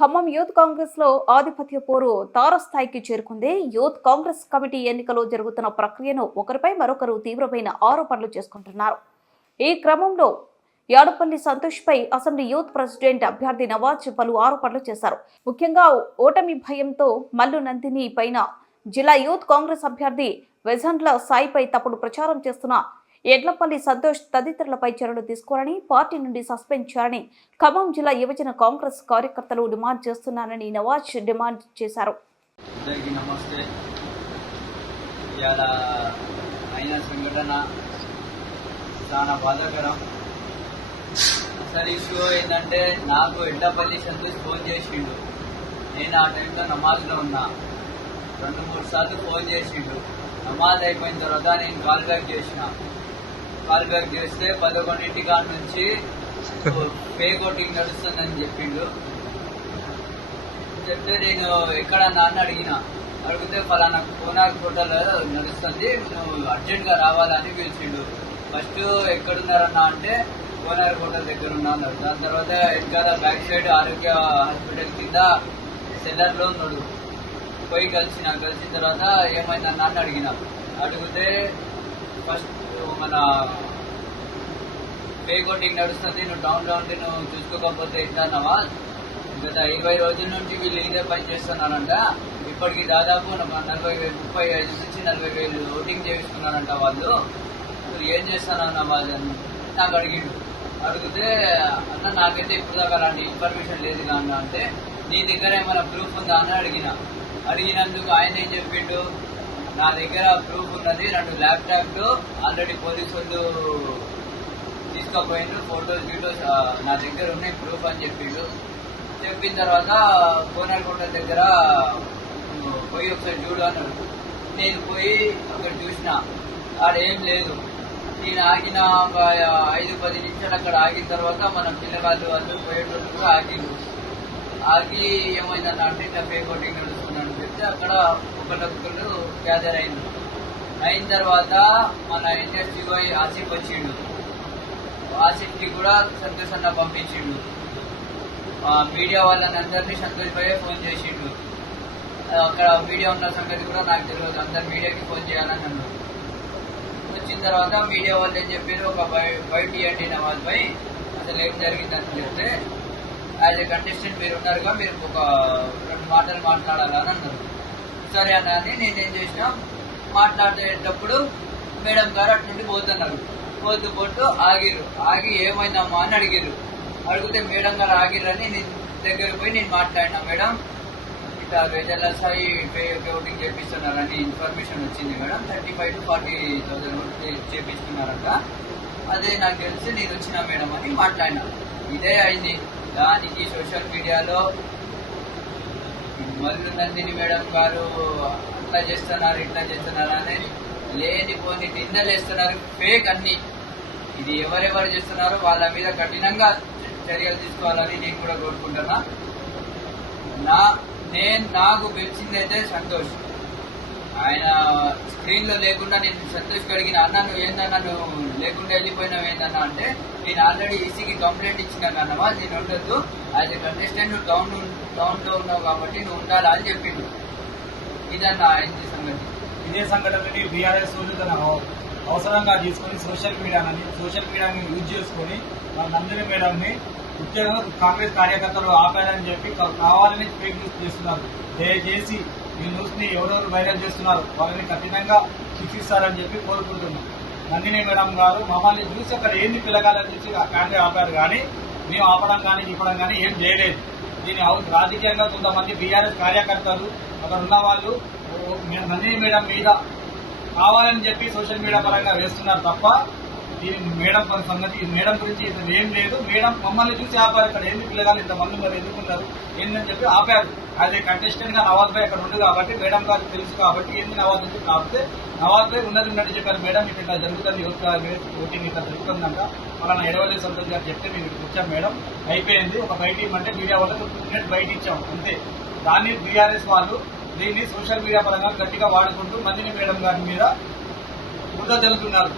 Khammam youth కాంగ్రెస్లో ఆధిపత్య పోరు తారస్థాయికి చేరుకుంది. యూత్ కాంగ్రెస్ కమిటీ ఎన్నికలో జరుగుతున్న ప్రక్రియను ఒకరిపై మరొకరు తీవ్రమైన ఆరోపణలు చేసుకుంటున్నారు. ఈ క్రమంలో యాడపల్లి సంతోష్పై అసెంబ్లీ యూత్ ప్రెసిడెంట్ అభ్యర్థి నవాజ్ పలు ఆరోపణలు చేశారు. ముఖ్యంగా ఓటమి భయంతో మల్లు నందిని పైన జిల్లా యూత్ కాంగ్రెస్ అభ్యర్థి వెజండ్ల సాయిపై తప్పుడు ప్రచారం చేస్తున్న ఎడ్లపల్లి సంతోష్ తదితరులపై చర్యలు తీసుకోవాలని పార్టీ నుండి సస్పెండ్ చేయాలని ఖమ్మం జిల్లా యువజన కాంగ్రెస్ కార్యకర్తలు డిమాండ్ చేస్తున్నారని నవాజ్ డిమాండ్ చేశారు. అయిన సంఘటన చాలా బాధాకరం. అసలు ఇష్యూ ఏంటంటే నాకు ఎడ్లపల్లి సంతోష్ ఫోన్ చేసిండు. నేను ఆ టైంలో నమాజ్లో ఉన్నా. రెండు మూడు సార్లు ఫోన్ చేసిండు. నమాజ్ అయిపోయిన తర్వాత నేను కాల్ బ్యాక్ చేసిన. కాల్ చేస్తే పదకొండింటి కాడ నుంచి పే కోటింగ్ నడుస్తుందని చెప్పిండు. చెప్తే నేను ఎక్కడ నాన్న అడిగిన. అడిగితే ఫలానా కోనార్ హోటల్ నడుస్తుంది నువ్వు అర్జెంట్గా రావాలని పిలిచిండు. ఫస్ట్ ఎక్కడున్నారన్నా అంటే కోనార్ హోటల్ దగ్గర ఉన్నాను దాని తర్వాత వెనకాల బ్యాక్ సైడ్ ఆరోగ్య హాస్పిటల్ కింద సెల్లర్లో ఉన్నాడు. పోయి కలిసిన కలిసిన తర్వాత ఏమైందన్నా అని అడిగిన. అడిగితే ఫస్ట్ మన పే కోటింగ్ నడుస్తుంది నువ్వు టౌన్ డౌన్ నువ్వు చూసుకోకపోతే ఇస్తానవా గత ఇరవై రోజుల నుంచి వీళ్ళు ఇదే పని చేస్తున్నారంట. ఇప్పటికి దాదాపు నలభై వేలు ముప్పై ఐదు నుంచి నలభై వేలు ఓటింగ్ చేయించుకున్నారంట వాళ్ళు. నువ్వు ఏం చేస్తానన్న వాళ్ళని నాకు అడిగిండు. అడిగితే అన్న నాకైతే ఇప్పుడు దాకా అలాంటి ఇన్ఫర్మేషన్ లేదు అన్న అంటే నీ దగ్గర ఏమైనా ప్రూఫ్ ఉందా? అని అడిగిన. అడిగినందుకు ఆయన ఏం చెప్పిండు? నా దగ్గర ప్రూఫ్ ఉన్నది. రెండు ల్యాప్టాప్లు ఆల్రెడీ పోలీసు వాళ్ళు తీసుకోపోయిండ్రు. ఫోటోస్ వీడియోస్ నా దగ్గర ఉన్నాయి. ప్రూఫ్ అని చెప్పిండు చెప్పిన తర్వాత కోనార్ దగ్గర పోయి ఒకసారి చూడు అన్నాడు నేను పోయి అక్కడ చూసిన. ఆడ ఏం లేదు. నేను ఆగిన ఒక ఐదు పది నిమిషాలు అక్కడ ఆగిన తర్వాత మన పిల్లవాళ్ళు వాళ్ళు పోయేటప్పుడు ఆగిండు ఆగి ఏమైందన్న అంటే ఇట్లా పే నడుస్తుంది. అయితే చెప్తే అక్కడ ఒకళ్ళొక్కళ్ళు గ్యాదర్ అయింది అయిన తర్వాత మన ఇండస్ట్రీ పోయి ఆసిఫ్ వచ్చిండు. ఆసిఫ్కి కూడా సంతోష్ అన్న పంపించిండు. మీడియా వాళ్ళని అందరినీ సంతోష్ భయ్య ఫోన్ చేసిండు. అక్కడ మీడియా ఉన్న సంగతి కూడా నాకు తెలియదు. అందరు మీడియాకి ఫోన్ చేయాలని అన్నారు. వచ్చిన తర్వాత మీడియా వాళ్ళు ఏం చెప్పారు ఒక బయ- బయట ఇవ్వండి నవాజ్ భాయ్ అసలు ఏం జరిగిందని చెప్తే యాజ్ ఎ కంటెస్టెంట్ మీరు ఉన్నారుగా మీరు ఒక రెండు మాటలు మాట్లాడాలని అన్నారు. సరే అన్న అని నేనేం చేసిన మాట్లాడేటప్పుడు మేడం గారు అటు పోతున్నారు. పోతూ పోతూ ఆగిరు ఆగి ఏమైందమ్మా అని అడిగిరు అడిగితే మేడం గారు ఆగిరని నేను దగ్గర పోయి నేను మాట్లాడినా మేడం ఇట్లా వేజల్ల సాయి పే ఓటింగ్ చేపిస్తున్నారని ఇన్ఫర్మేషన్ వచ్చింది madam. Thirty five to forty thousand చేపిస్తున్నారంట. అదే నాకు తెలిసి నేను వచ్చిన మేడం అని మాట్లాడినా. ఇదే అయింది. దానికి సోషల్ మీడియాలో మల్లు నందిని మేడం గారు అట్లా చేస్తున్నారు ఇట్లా చేస్తున్నారు అనేది లేనిపోని నిందలు వేస్తున్నారు ఫేక్ అన్ని. ఇది ఎవరెవరు చేస్తున్నారో వాళ్ళ మీద కఠినంగా చర్యలు తీసుకోవాలని నేను కూడా కోరుకుంటున్నా. నా నేను నాకు గెలిచిందైతే సంతోష్. ఆయన స్క్రీన్లో లేకుండా నేను సంతోష్ అడిగిన అన్న నువ్వు ఏందన్నా నువ్వు లేకుండా వెళ్ళిపోయినావు ఏందన్నా అంటే నేను ఆల్రెడీ ఈసీకి కంప్లైంట్ ఇచ్చినా కన్నమా నేను ఉండొద్దు. యాజ్ ఎ కంటెస్టెంట్ నువ్వు టౌన్ టౌన్లో ఉన్నావు కాబట్టి నువ్వు ఉండాలా అని చెప్పిండు. ఇదన్న ఆయన సంగతి. ఇదే సంఘటనని బీఆర్ఎస్ తన అవసరంగా తీసుకొని సోషల్ మీడియాని సోషల్ మీడియాని యూజ్ చేసుకొని మన నందిని మేడంని ముఖ్యంగా కాంగ్రెస్ కార్యకర్తలు ఆపారని చెప్పి కావాలని ఫేక్ న్యూస్ చేస్తున్నారు దయచేసి ఈ ఎవరెవరు వైరల్ చేస్తున్నారు వాళ్ళని కఠినంగా శిక్షిస్తారని చెప్పి కోరుకుంటున్నాం. నందిని మేడం గారు మమ్మల్ని చూసి అక్కడ ఏంది పిల్లగాలని చూసి కాంగ్రెస్ ఆపారు కానీ మేము ఆపడం కానీ చెప్పడం కానీ ఏం చేయలేదు. దీని రాజకీయంగా కొంతమంది బీఆర్ఎస్ కార్యకర్తలు అక్కడ ఉన్న వాళ్ళు నందిని మేడం మీద కావాలని చెప్పి సోషల్ మీడియా పరంగా వేస్తున్నారు తప్ప మేడం పని సంగతి మేడం గురించి ఇతను ఏం లేదు. మేడం మమ్మల్ని చూసి ఆపారు. ఇక్కడ ఏంది పిల్లగాలు ఇంతమంది మరి ఎందుకున్నారు ఏందని చెప్పి ఆపారు. అదే కంటెస్టెంట్గా నవాజ్ భాయ్ అక్కడ ఉండు కాబట్టి మేడం గారు తెలుసు కాబట్టి ఏంది నవాజ్ అని చెప్పి ఆపితే నవాజ్ భాయ్ ఉన్నది ఉన్నట్టు చెప్పారు. మేడం ఇక్కడ ఇట్లా జరుగుతుంది. యూత్ ఓటింగ్ ఇట్లా జరుగుతుందంట. మన ఎడవలే సంతోష్ గారు చెప్తే మేము ఇక్కడికి వచ్చాం మేడం. అయిపోయింది. ఒక బయట ఇవ్వమంటే మీడియా వాళ్ళకి మినిట్ బయట ఇచ్చాం అంతే. దాన్ని బీఆర్ఎస్ వాళ్ళు దీన్ని సోషల్ మీడియా పరంగా గట్టిగా వాడుకుంటూ మందిని మేడం గారి మీద బుద్ధ తెలుతున్నారు